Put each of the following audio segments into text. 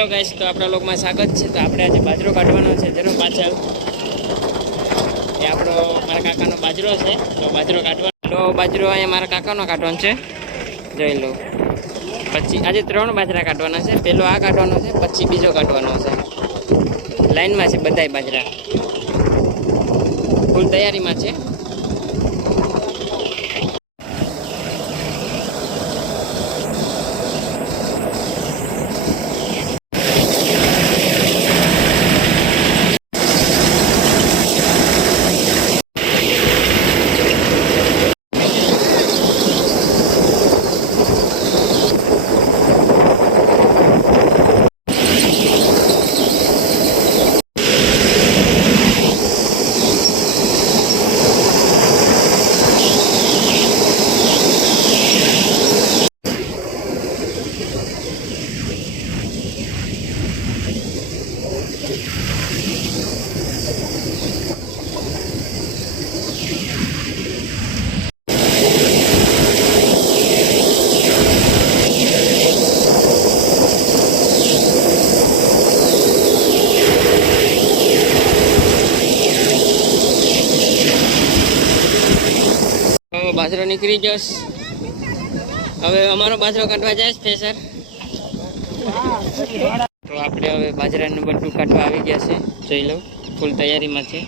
Hello guys, તો આપણા લોકમાં સ્વાગત છે। તો આપણે આજે બાજરો કાઢવાનો છે જેનો પાછળ એ આપણો મારા કાકાનો બાજરો છે। તો બાજરો કાઢવાનો બાજરો અહીંયા મારા કાકાનો કાઢવાનો છે, જોઈ લો। પછી આજે 3 બાજરા કાઢવાના છે। પહેલો આ કાઢવાનો છે, પછી બીજો કાઢવાનો છે। લાઈનમાં છે બધાય બાજરા, ફૂલ તૈયારીમાં છે। बाजरो निकली जस हवे अमारो बाजरो काटवा जाए स्पेशल। तो आपणे हवे बाजरा नंबर 2 काटवा आवी गया छे, જોઈ લો फूल तैयारी में छे,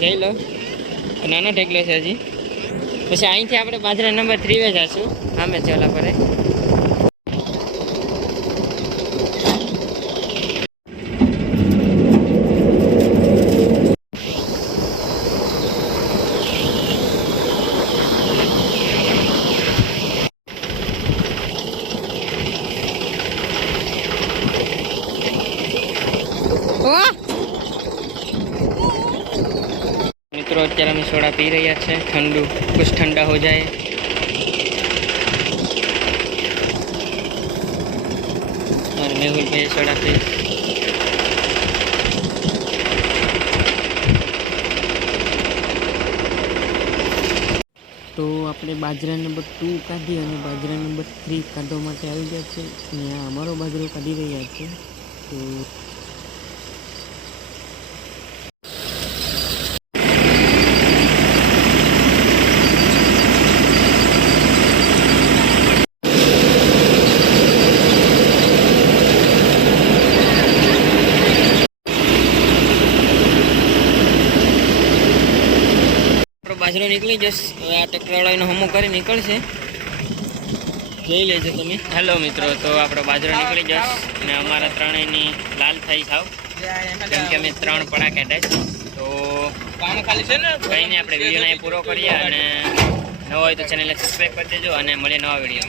જોઈ लो नानो ढेकलो छे हजी। પછી અહીંથી આપણે બાજરા નંબર 3 વે જાશું, સામે ચાલા પડે। मित्रों અત્યારે અમે सोडा पी रहा है, ठंडू कुछ ठंडा हो जाए। और मेहुल भाई सोडा पी। तो આપણે બાજરા નંબર 2 કાઢી અને બાજરા નંબર 3 કાઢવા માટે આવી ગયા છે અને આ અમારો બાજરો કાઢી રહ્યા છે। તો बाजरो निकली जस आ ट्रेक्टर वाला हमो कर निकलशे, જોઈ લેજો તમે। हेलो मित्रों, तो आपणो बाजरो निकली जस ने अमारा त्रणेयनी लाल થઈ થાવ કેમ કે અમે 3 પડા કાઢ્યા। તો કામ ખાલી છે ને કઈ નહીં, આપણે વિડિયો ને પૂરો કરીએ અને નવો હોય તો ચેનલને સબસ્ક્રાઇબ કરી દેજો અને મળીએ નવા વિડિયો।